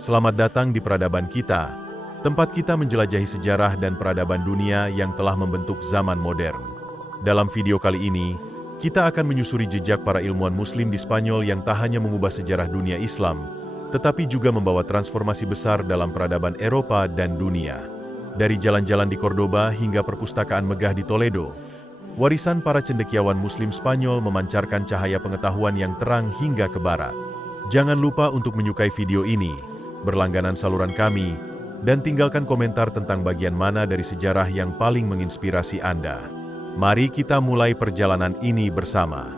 Selamat datang di peradaban kita, tempat kita menjelajahi sejarah dan peradaban dunia yang telah membentuk zaman modern. Dalam video kali ini, kita akan menyusuri jejak para ilmuwan Muslim di Spanyol yang tak hanya mengubah sejarah dunia Islam, tetapi juga membawa transformasi besar dalam peradaban Eropa dan dunia. Dari jalan-jalan di Cordoba hingga perpustakaan megah di Toledo, warisan para cendekiawan Muslim Spanyol memancarkan cahaya pengetahuan yang terang hingga ke barat. Jangan lupa untuk menyukai video ini, berlangganan saluran kami, dan tinggalkan komentar tentang bagian mana dari sejarah yang paling menginspirasi Anda. Mari kita mulai perjalanan ini bersama.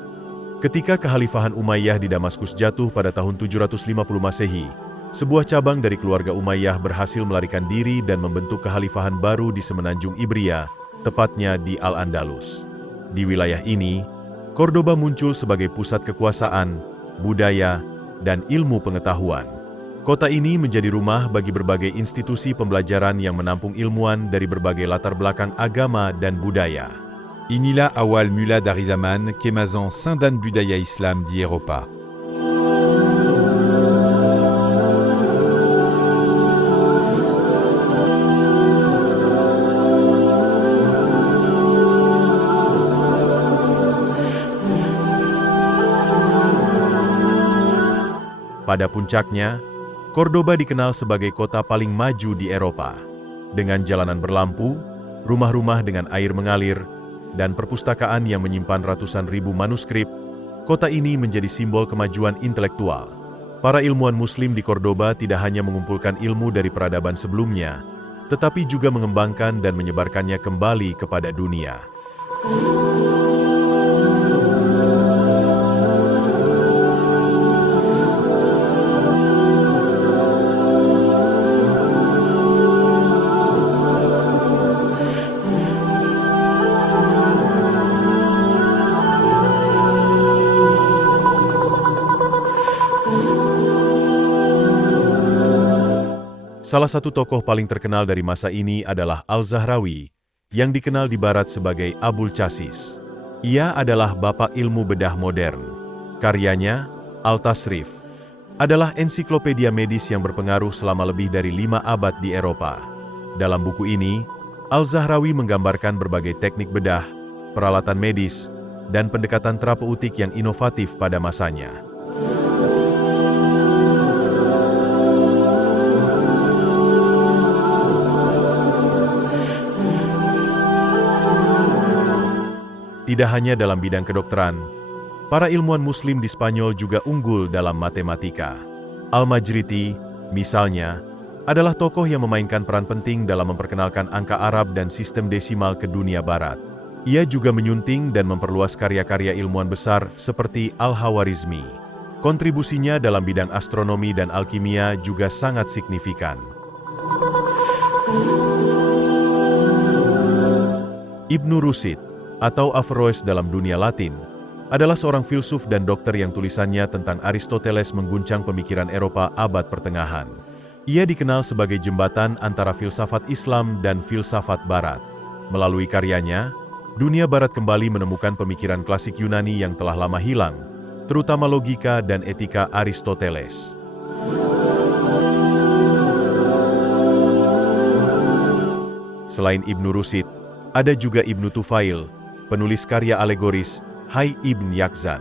Ketika Kekhalifahan Umayyah di Damaskus jatuh pada tahun 750 Masehi, sebuah cabang dari keluarga Umayyah berhasil melarikan diri dan membentuk kekhalifahan baru di semenanjung Ibria, tepatnya di Al-Andalus. Di wilayah ini, Cordoba muncul sebagai pusat kekuasaan, budaya, dan ilmu pengetahuan. Kota ini menjadi rumah bagi berbagai institusi pembelajaran yang menampung ilmuwan dari berbagai latar belakang agama dan budaya. Inilah awal mula dari zaman kemasan dan budaya Islam di Eropa. Pada puncaknya, Cordoba dikenal sebagai kota paling maju di Eropa. Dengan jalanan berlampu, rumah-rumah dengan air mengalir, dan perpustakaan yang menyimpan ratusan ribu manuskrip, kota ini menjadi simbol kemajuan intelektual. Para ilmuwan Muslim di Cordoba tidak hanya mengumpulkan ilmu dari peradaban sebelumnya, tetapi juga mengembangkan dan menyebarkannya kembali kepada dunia. Salah satu tokoh paling terkenal dari masa ini adalah Al-Zahrawi, yang dikenal di barat sebagai Abul Chasis. Ia adalah bapak ilmu bedah modern. Karyanya, Al-Tasrif, adalah ensiklopedia medis yang berpengaruh selama lebih dari 5 abad di Eropa. Dalam buku ini, Al-Zahrawi menggambarkan berbagai teknik bedah, peralatan medis, dan pendekatan terapeutik yang inovatif pada masanya. Tidak hanya dalam bidang kedokteran, para ilmuwan Muslim di Spanyol juga unggul dalam matematika. Al-Majriti, misalnya, adalah tokoh yang memainkan peran penting dalam memperkenalkan angka Arab dan sistem desimal ke dunia barat. Ia juga menyunting dan memperluas karya-karya ilmuwan besar seperti Al-Khawarizmi. Kontribusinya dalam bidang astronomi dan alkimia juga sangat signifikan. Ibnu Rushd, atau Averroes dalam dunia Latin, adalah seorang filsuf dan dokter yang tulisannya tentang Aristoteles mengguncang pemikiran Eropa abad pertengahan. Ia dikenal sebagai jembatan antara filsafat Islam dan filsafat Barat. Melalui karyanya, dunia Barat kembali menemukan pemikiran klasik Yunani yang telah lama hilang, terutama logika dan etika Aristoteles. Selain Ibnu Rushd, ada juga Ibnu Tufail, penulis karya alegoris Hayy Ibn Yaqzan.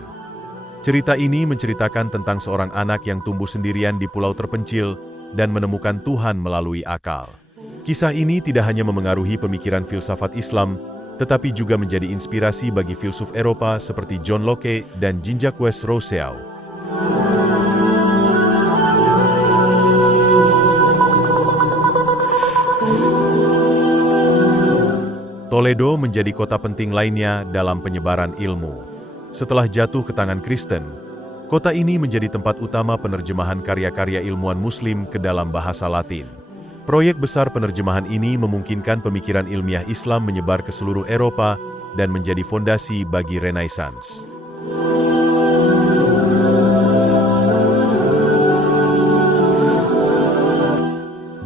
Cerita ini menceritakan tentang seorang anak yang tumbuh sendirian di pulau terpencil dan menemukan Tuhan melalui akal. Kisah ini tidak hanya memengaruhi pemikiran filsafat Islam, tetapi juga menjadi inspirasi bagi filsuf Eropa seperti John Locke dan Jean-Jacques Rousseau. Toledo menjadi kota penting lainnya dalam penyebaran ilmu. Setelah jatuh ke tangan Kristen, kota ini menjadi tempat utama penerjemahan karya-karya ilmuwan Muslim ke dalam bahasa Latin. Proyek besar penerjemahan ini memungkinkan pemikiran ilmiah Islam menyebar ke seluruh Eropa dan menjadi fondasi bagi Renaissance.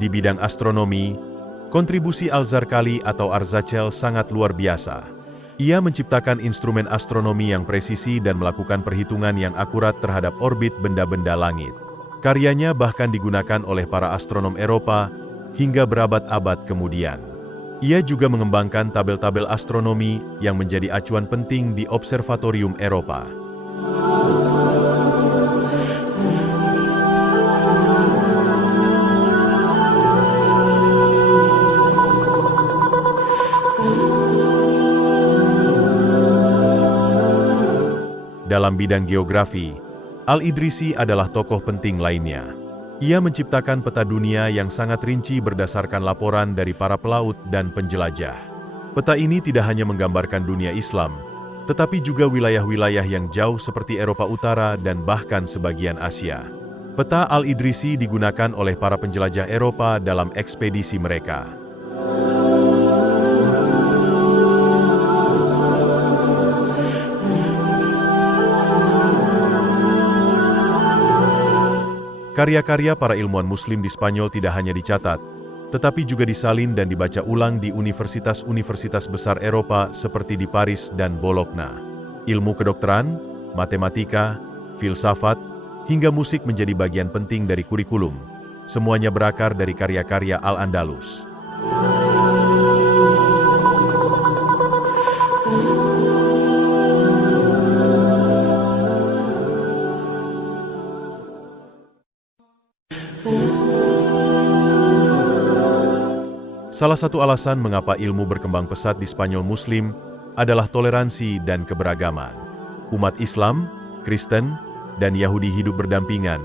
Di bidang astronomi, kontribusi Al-Zarqali atau Arzachel sangat luar biasa. Ia menciptakan instrumen astronomi yang presisi dan melakukan perhitungan yang akurat terhadap orbit benda-benda langit. Karyanya bahkan digunakan oleh para astronom Eropa hingga berabad-abad kemudian. Ia juga mengembangkan tabel-tabel astronomi yang menjadi acuan penting di observatorium Eropa. Dalam bidang geografi, Al-Idrisi adalah tokoh penting lainnya. Ia menciptakan peta dunia yang sangat rinci berdasarkan laporan dari para pelaut dan penjelajah. Peta ini tidak hanya menggambarkan dunia Islam, tetapi juga wilayah-wilayah yang jauh seperti Eropa Utara dan bahkan sebagian Asia. Peta Al-Idrisi digunakan oleh para penjelajah Eropa dalam ekspedisi mereka. Karya-karya para ilmuwan Muslim di Spanyol tidak hanya dicatat, tetapi juga disalin dan dibaca ulang di universitas-universitas besar Eropa seperti di Paris dan Bologna. Ilmu kedokteran, matematika, filsafat, hingga musik menjadi bagian penting dari kurikulum. Semuanya berakar dari karya-karya Al-Andalus. Salah satu alasan mengapa ilmu berkembang pesat di Spanyol Muslim adalah toleransi dan keberagaman. Umat Islam, Kristen, dan Yahudi hidup berdampingan,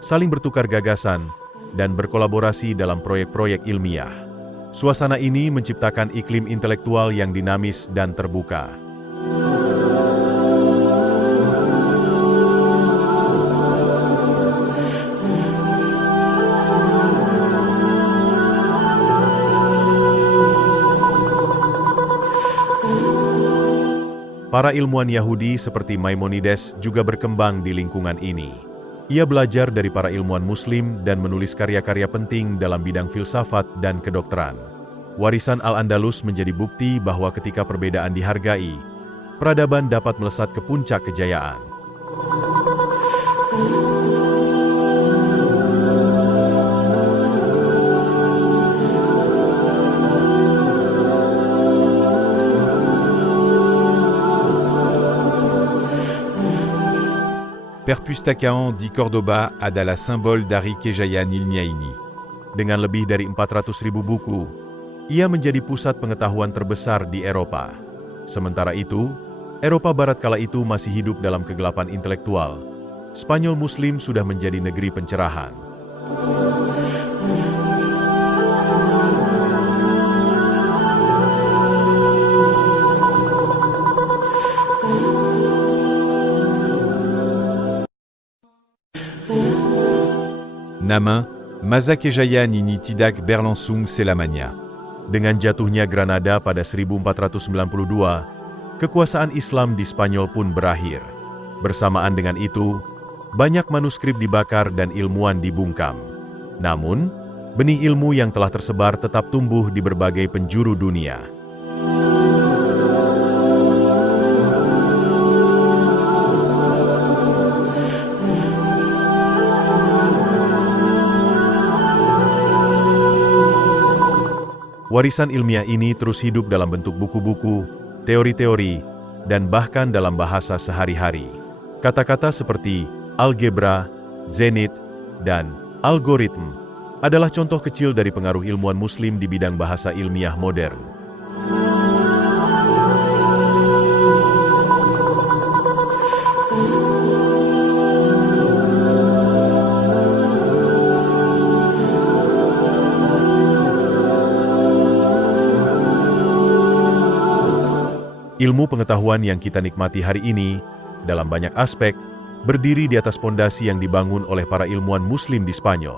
saling bertukar gagasan, dan berkolaborasi dalam proyek-proyek ilmiah. Suasana ini menciptakan iklim intelektual yang dinamis dan terbuka. Para ilmuwan Yahudi seperti Maimonides juga berkembang di lingkungan ini. Ia belajar dari para ilmuwan Muslim dan menulis karya-karya penting dalam bidang filsafat dan kedokteran. Warisan Al-Andalus menjadi bukti bahwa ketika perbedaan dihargai, peradaban dapat melesat ke puncak kejayaan. Perpustakaan di Córdoba adalah simbol dari kejayaan ilmiah ini. Dengan lebih dari 400.000 buku, ia menjadi pusat pengetahuan terbesar di Eropa. Sementara itu, Eropa Barat kala itu masih hidup dalam kegelapan intelektual. Spanyol Muslim sudah menjadi negeri pencerahan. Nama, masa kejayaan ini tidak berlangsung selamanya. Dengan jatuhnya Granada pada 1492, kekuasaan Islam di Spanyol pun berakhir. Bersamaan dengan itu, banyak manuskrip dibakar dan ilmuwan dibungkam. Namun, benih ilmu yang telah tersebar tetap tumbuh di berbagai penjuru dunia. Warisan ilmiah ini terus hidup dalam bentuk buku-buku, teori-teori, dan bahkan dalam bahasa sehari-hari. Kata-kata seperti algebra, zenit, dan algoritma adalah contoh kecil dari pengaruh ilmuwan Muslim di bidang bahasa ilmiah modern. Ilmu pengetahuan yang kita nikmati hari ini, dalam banyak aspek, berdiri di atas pondasi yang dibangun oleh para ilmuwan Muslim di Spanyol.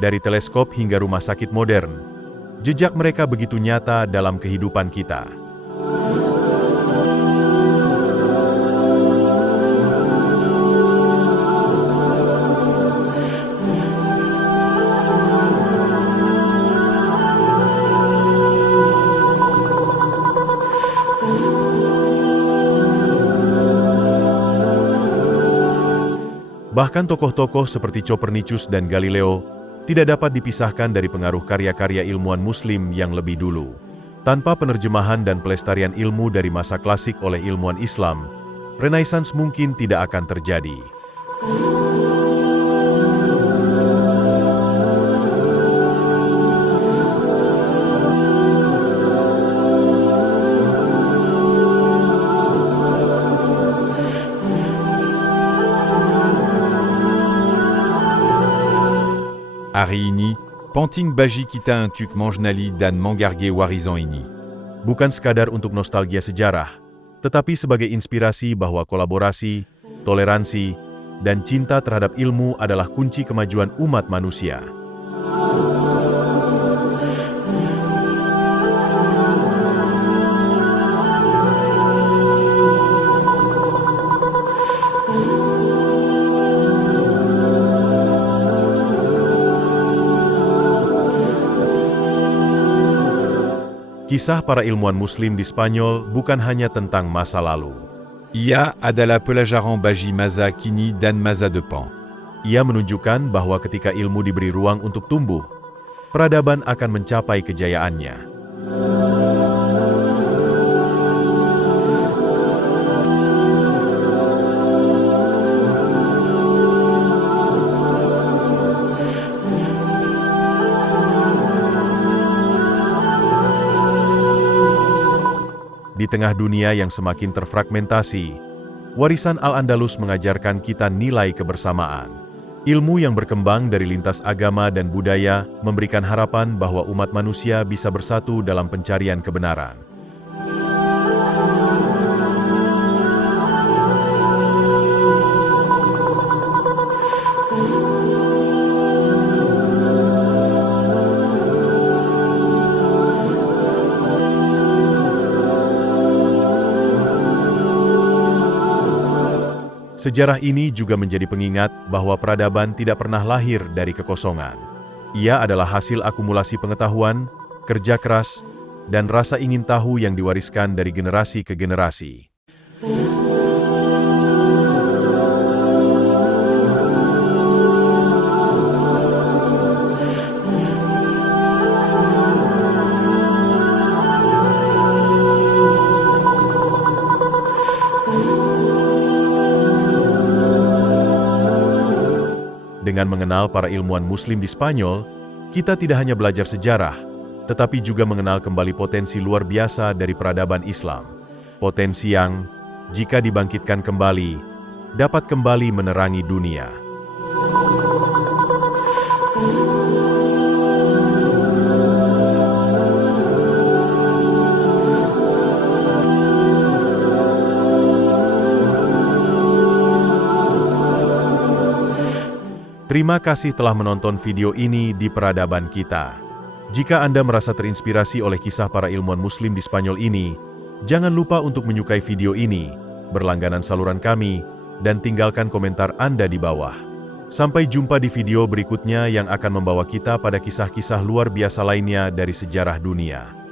Dari teleskop hingga rumah sakit modern, jejak mereka begitu nyata dalam kehidupan kita. Bahkan tokoh-tokoh seperti Copernicus dan Galileo tidak dapat dipisahkan dari pengaruh karya-karya ilmuwan Muslim yang lebih dulu. Tanpa penerjemahan dan pelestarian ilmu dari masa klasik oleh ilmuwan Islam, Renaissance mungkin tidak akan terjadi. Hari ini, penting bagi kita untuk mengenali dan menghargai warisan ini. Bukan sekadar untuk nostalgia sejarah, tetapi sebagai inspirasi bahwa kolaborasi, toleransi, dan cinta terhadap ilmu adalah kunci kemajuan umat manusia. Kisah para ilmuwan Muslim di Spanyol bukan hanya tentang masa lalu. Ia adalah pelajaran bagi masa kini dan masa depan. Ia menunjukkan bahwa ketika ilmu diberi ruang untuk tumbuh, peradaban akan mencapai kejayaannya. Di tengah dunia yang semakin terfragmentasi, warisan Al-Andalus mengajarkan kita nilai kebersamaan. Ilmu yang berkembang dari lintas agama dan budaya memberikan harapan bahwa umat manusia bisa bersatu dalam pencarian kebenaran. Sejarah ini juga menjadi pengingat bahwa peradaban tidak pernah lahir dari kekosongan. Ia adalah hasil akumulasi pengetahuan, kerja keras, dan rasa ingin tahu yang diwariskan dari generasi ke generasi. Dengan mengenal para ilmuwan Muslim di Spanyol, kita tidak hanya belajar sejarah, tetapi juga mengenal kembali potensi luar biasa dari peradaban Islam. Potensi yang, jika dibangkitkan kembali, dapat kembali menerangi dunia. Terima kasih telah menonton video ini di Peradaban Kita. Jika Anda merasa terinspirasi oleh kisah para ilmuwan Muslim di Spanyol ini, jangan lupa untuk menyukai video ini, berlangganan saluran kami, dan tinggalkan komentar Anda di bawah. Sampai jumpa di video berikutnya yang akan membawa kita pada kisah-kisah luar biasa lainnya dari sejarah dunia.